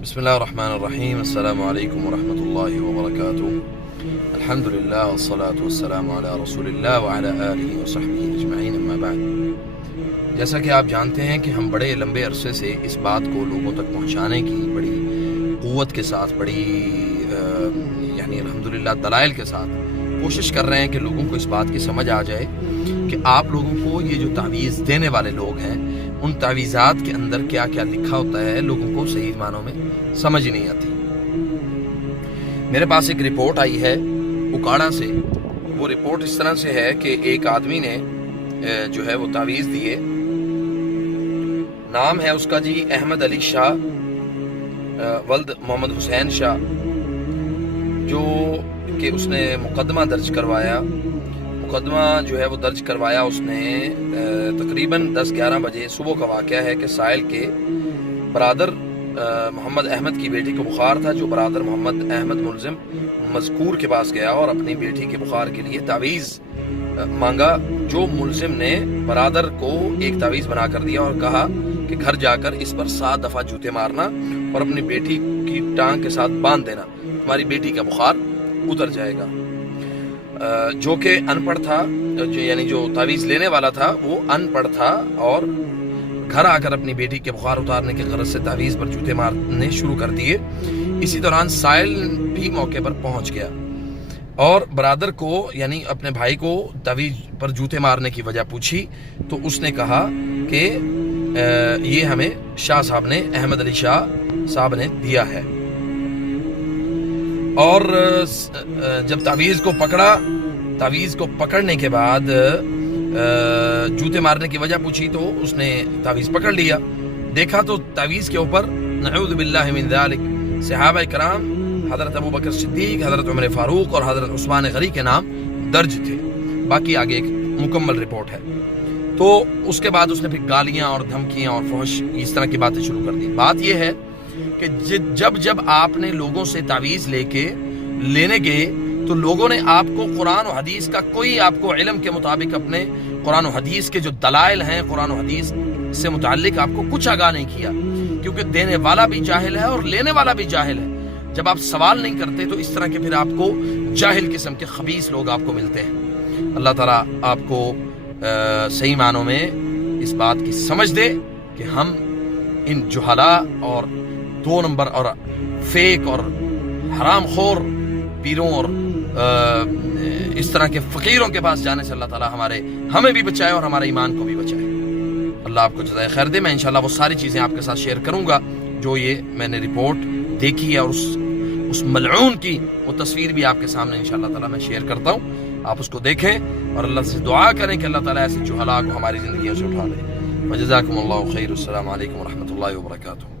بسم اللہ الرحمن الرحیم السلام علیکم ورحمۃ اللہ وبرکاتہ الحمد للہ والصلاة والسلام علی رسول اللہ وعلی آلہ وصحبہ اجمعین اما بعد۔ جیسا کہ آپ جانتے ہیں کہ ہم بڑے لمبے عرصے سے اس بات کو لوگوں تک پہنچانے کی بڑی قوت کے ساتھ الحمدللہ دلائل کے ساتھ کوشش کر رہے ہیں کہ لوگوں کو اس بات کی سمجھ آ جائے کہ آپ لوگوں کو یہ جو تعویذ دینے والے لوگ ہیں ان تعویذات کے اندر کیا کیا لکھا ہوتا ہے لوگوں کو صحیح معنوں میں سمجھ نہیں آتی۔ میرے پاس ایک رپورٹ آئی ہے اکاڑا سے۔ وہ رپورٹ اس طرح سے ہے کہ ایک آدمی نے جو ہے وہ تعویذ دیے، نام ہے اس کا جی احمد علی شاہ ولد محمد حسین شاہ، جو کہ اس نے مقدمہ درج کروایا۔ مقدمہ جو ہے وہ درج کروایا اس نے تقریباً 10-11 بجے صبح کا واقعہ ہے کہ سائل کے برادر محمد احمد کی بیٹی کو بخار تھا، جو برادر محمد احمد ملزم مذکور کے پاس گیا اور اپنی بیٹی کے بخار کے لیے تعویذ مانگا، جو ملزم نے برادر کو ایک تعویذ بنا کر دیا اور کہا کہ گھر جا کر اس پر 7 دفعہ جوتے مارنا اور اپنی بیٹی کی ٹانگ کے ساتھ باندھ دینا، تمہاری بیٹی کا بخار اتر جائے گا۔ جو کہ ان پڑھ تھا، یعنی جو تعویذ لینے والا تھا وہ ان پڑھ تھا اور گھر آ کر اپنی بیٹی کے بخار اتارنے کے غرض سے تعویذ پر جوتے مارنے شروع کر دیے۔ اسی دوران سائل بھی موقع پر پہنچ گیا اور برادر کو یعنی اپنے بھائی کو تعویذ پر جوتے مارنے کی وجہ پوچھی تو اس نے کہا کہ یہ ہمیں شاہ صاحب نے، احمد علی شاہ صاحب نے دیا ہے۔ اور جب تعویذ کو پکڑنے کے بعد جوتے مارنے کی وجہ پوچھی تو اس نے تعویذ پکڑ لیا۔ دیکھا تو تعویذ کے اوپر نعوذ باللہ من ذالک صحابہ کرام حضرت ابوبکر صدیق، حضرت عمر فاروق اور حضرت عثمان غنی کے نام درج تھے۔ باقی آگے ایک مکمل رپورٹ ہے۔ تو اس کے بعد اس نے پھر گالیاں اور دھمکیاں اور فحش اس طرح کی باتیں شروع کر دی۔ بات یہ ہے کہ جب آپ نے لوگوں سے تعویذ لینے گئے تو لوگوں نے آپ کو قرآن و حدیث کا کوئی آپ کو علم کے مطابق اپنے قرآن و حدیث کے جو دلائل ہیں قرآن و حدیث سے متعلق آپ کو کچھ آگاہ نہیں کیا، کیونکہ دینے والا بھی جاہل ہے اور لینے والا بھی جاہل ہے۔ جب آپ سوال نہیں کرتے تو اس طرح کے پھر آپ کو جاہل قسم کے خبیث لوگ آپ کو ملتے ہیں۔ اللہ تعالیٰ آپ کو صحیح معنوں میں اس بات کی سمجھ دے کہ ہم ان جہلا اور 2 نمبر اور فیک اور حرام خور پیروں اور اس طرح کے فقیروں کے پاس جانے سے اللہ تعالیٰ ہمیں بھی بچائے اور ہمارے ایمان کو بھی بچائے۔ اللہ آپ کو جزائے خیر دے۔ میں انشاءاللہ وہ ساری چیزیں آپ کے ساتھ شیئر کروں گا جو یہ میں نے رپورٹ دیکھی ہے، اور اس ملعون کی وہ تصویر بھی آپ کے سامنے انشاءاللہ تعالیٰ میں شیئر کرتا ہوں۔ آپ اس کو دیکھیں اور اللہ سے دعا کریں کہ اللہ تعالیٰ ایسے جہلا کو ہماری زندگیوں سے اٹھا لے۔ وجزاکم اللہ خیر۔ السلام علیکم ورحمۃ اللہ وبرکاتہ۔